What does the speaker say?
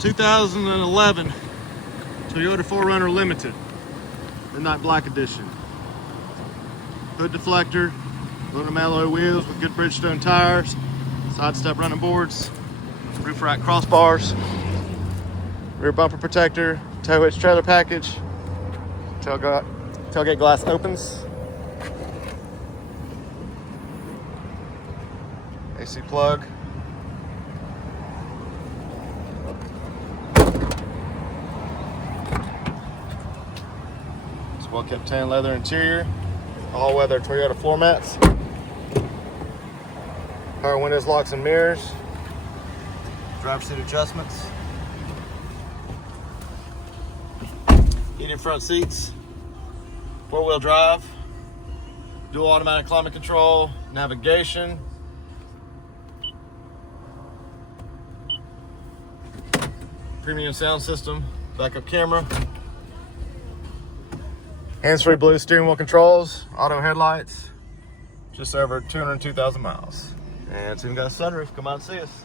2011 Toyota 4Runner Limited, Midnight Black Edition. Hood deflector, aluminum alloy wheels with good Bridgestone tires, side step running boards, roof rack crossbars, rear bumper protector, tow hitch trailer package, tailgate glass opens, AC plug, it's well kept tan leather interior, all weather Toyota floor mats, power windows, locks and mirrors, driver seat adjustments, heated front seats, 4-wheel drive, dual automatic climate control, navigation, premium sound system, backup camera, hands-free Bluetooth steering wheel controls, auto headlights, just over 202,000 miles. And it's even got a sunroof. Come out and see us.